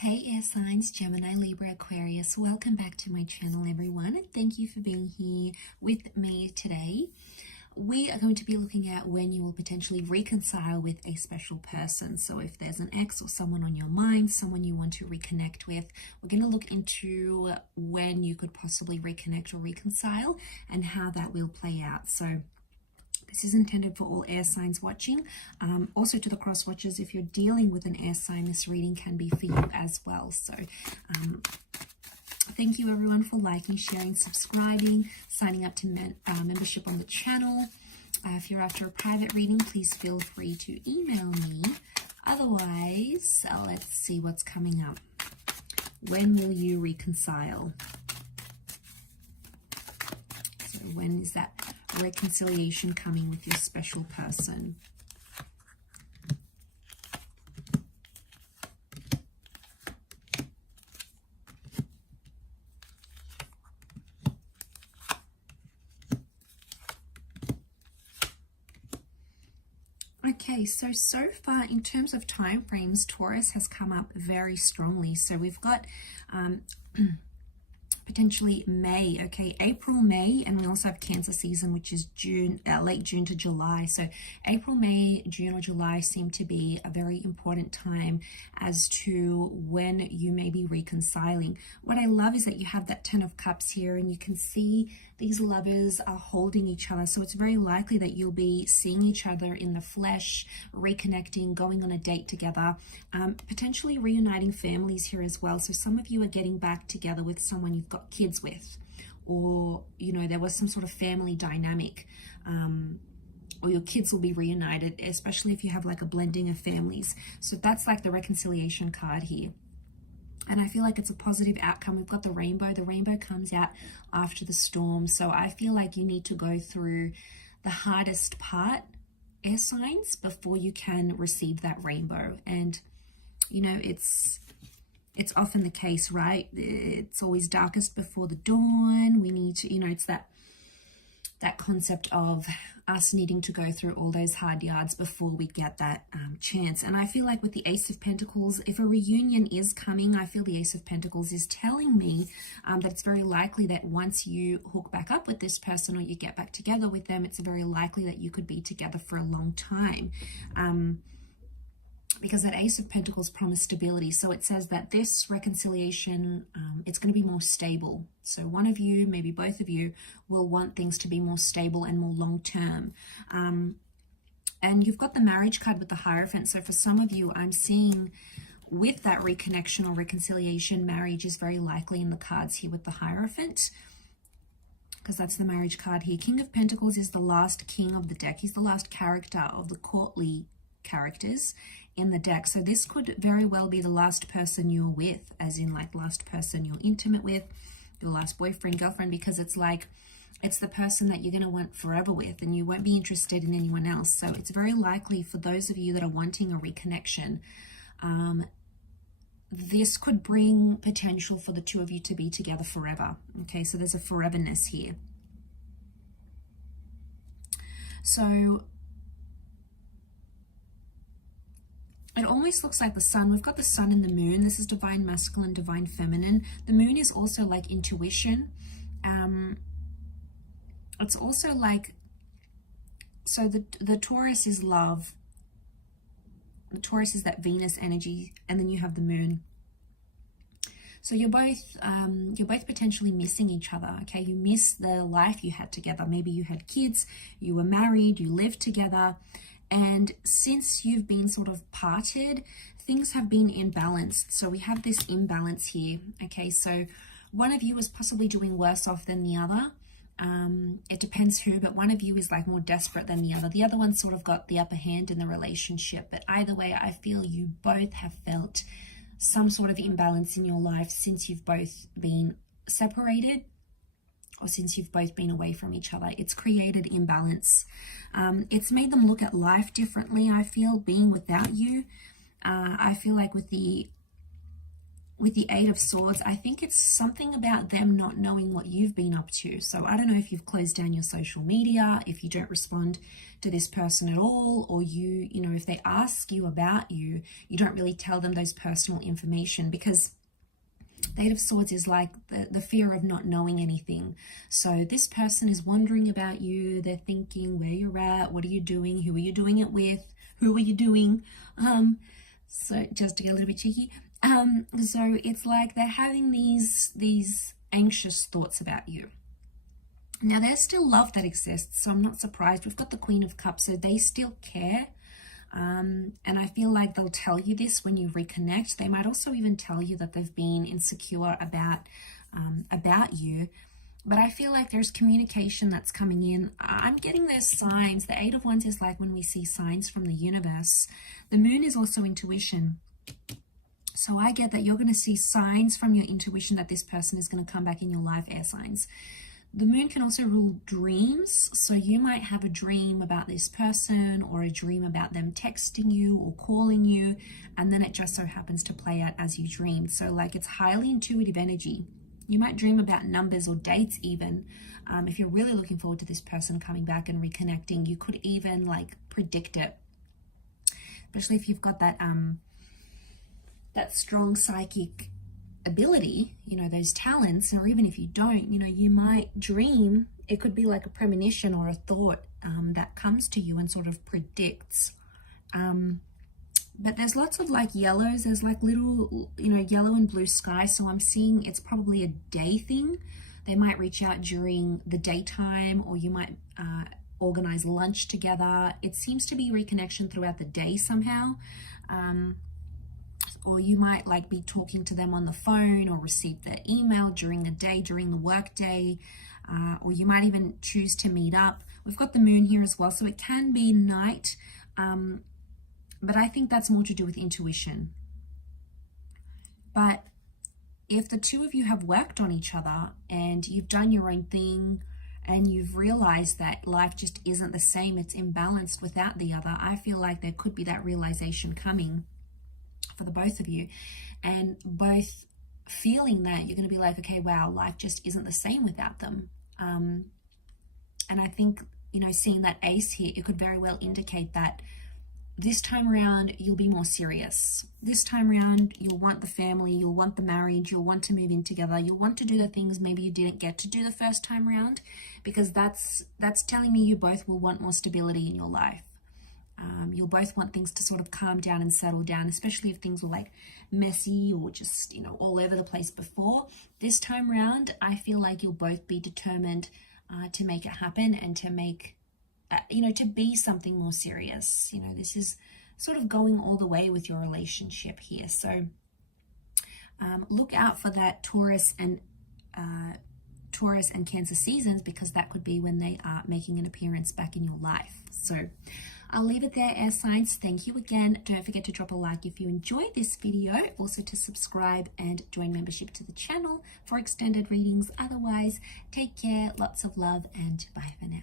Hey air signs, Gemini, Libra, Aquarius, welcome back to my channel everyone. Thank you for being here with me today. We are going to be looking at when you will potentially reconcile with a special person. So if there's an ex or someone on your mind, someone you want to reconnect with, we're going to look into when you could possibly reconnect or reconcile and how that will play out. So this is intended for all air signs watching. Also to the cross watchers, if you're dealing with an air sign, this reading can be for you as well. So thank you everyone for liking, sharing, subscribing, signing up to membership on the channel. If you're after a private reading, please feel free to email me. Otherwise, let's see what's coming up. When will you reconcile? So when is that reconciliation coming with your special person? Okay, so far in terms of time frames, Taurus has come up very strongly. So we've got potentially May, okay, April, May, and we also have Cancer season, which is June, late June to July. So April, May, June or July seem to be a very important time as to when you may be reconciling. What I love is that you have that Ten of Cups here, and you can see these lovers are holding each other. So it's very likely that you'll be seeing each other in the flesh, reconnecting, going on a date together, potentially reuniting families here as well. So some of you are getting back together with someone you've got kids with, or you know, there was some sort of family dynamic, or your kids will be reunited, especially if you have like a blending of families. So that's like the reconciliation card here. And I feel like it's a positive outcome. We've got the rainbow. The rainbow comes out after the storm. So I feel like you need to go through the hardest part, air signs, before you can receive that rainbow. And, you know, it's often the case, right? It's always darkest before the dawn. We need to, you know, it's that concept of us needing to go through all those hard yards before we get that chance. And I feel like with the Ace of Pentacles, if a reunion is coming, I feel the Ace of Pentacles is telling me that it's very likely that once you hook back up with this person or you get back together with them, it's very likely that you could be together for a long time. Because that Ace of Pentacles promised stability. So it says that this reconciliation, it's going to be more stable. So one of you, maybe both of you, will want things to be more stable and more long-term. And you've got the marriage card with the Hierophant. So for some of you, I'm seeing with that reconnection or reconciliation, marriage is very likely in the cards here with the Hierophant, because that's the marriage card here. King of Pentacles is the last king of the deck. He's the last character of the courtly characters in the deck. So this could very well be the last person you're with, as in like last person you're intimate with, your last boyfriend, girlfriend, because it's like it's the person that you're going to want forever with, and you won't be interested in anyone else. So it's very likely for those of you that are wanting a reconnection, this could bring potential for the two of you to be together forever. Okay, so there's a foreverness here. So it almost looks like the sun. We've got the sun and the moon. This is divine masculine, divine feminine. The moon is also like intuition. It's also like, so the Taurus is love. The Taurus is that Venus energy, and then you have the moon. So you're both potentially missing each other. Okay, you miss the life you had together. Maybe you had kids, you were married, you lived together. And since you've been sort of parted, things have been imbalanced. So we have this imbalance here. Okay, so one of you is possibly doing worse off than the other. It depends who, but one of you is like more desperate than the other. The other one sort of got the upper hand in the relationship. But either way, I feel you both have felt some sort of imbalance in your life since you've both been separated, or since you've both been away from each other. It's created imbalance. It's made them look at life differently, I feel, being without you. I feel like with the with the Eight of Swords, I think it's something about them not knowing what you've been up to. So I don't know if you've closed down your social media, if you don't respond to this person at all, or you know, if they ask you about you, you don't really tell them those personal information, because the Eight of Swords is like the fear of not knowing anything. So this person is wondering about you. They're thinking where you're at, what are you doing, who are you doing it with, who are you doing? So just to get a little bit cheeky. So it's like they're having these anxious thoughts about you. Now, there's still love that exists, so I'm not surprised. We've got the Queen of Cups, so they still care. And I feel like they'll tell you this when you reconnect. They might also even tell you that they've been insecure about you. But I feel like there's communication that's coming in. I'm getting those signs. The Eight of Wands is like when we see signs from the universe. The Moon is also intuition. So I get that you're going to see signs from your intuition that this person is going to come back in your life, air signs. The Moon can also rule dreams. So you might have a dream about this person, or a dream about them texting you or calling you, and then it just so happens to play out as you dreamed. So like it's highly intuitive energy. You might dream about numbers or dates even. If you're really looking forward to this person coming back and reconnecting, you could even like predict it. Especially if you've got that strong psychic ability, you know, those talents. Or even if you don't, you know, you might dream. It could be like a premonition or a thought that comes to you and sort of predicts. But there's lots of like yellows. There's like little, you know, yellow and blue sky. So I'm seeing it's probably a day thing. They might reach out during the daytime, or you might organize lunch together. It seems to be reconnection throughout the day somehow. Or you might like be talking to them on the phone, or receive their email during the day, during the work day. Or you might even choose to meet up. We've got the Moon here as well. So it can be night. But I think that's more to do with intuition. But if the two of you have worked on each other and you've done your own thing, and you've realized that life just isn't the same, it's imbalanced without the other, I feel like there could be that realization coming for the both of you, and both feeling that you're going to be like, okay, wow, life just isn't the same without them. And I think, you know, seeing that ace here, it could very well indicate that this time around, you'll be more serious. This time around, you'll want the family, you'll want the marriage, you'll want to move in together, you'll want to do the things maybe you didn't get to do the first time around, because that's telling me you both will want more stability in your life. You'll both want things to sort of calm down and settle down, especially if things were like messy or just, you know, all over the place before. This time around, I feel like you'll both be determined to make it happen, and to make you know, to be something more serious. You know, this is sort of going all the way with your relationship here. So look out for that Taurus and Cancer seasons, because that could be when they are making an appearance back in your life. So I'll leave it there, air signs. Thank you again. Don't forget to drop a like if you enjoyed this video. Also to subscribe and join membership to the channel for extended readings. Otherwise, take care, lots of love, and bye for now.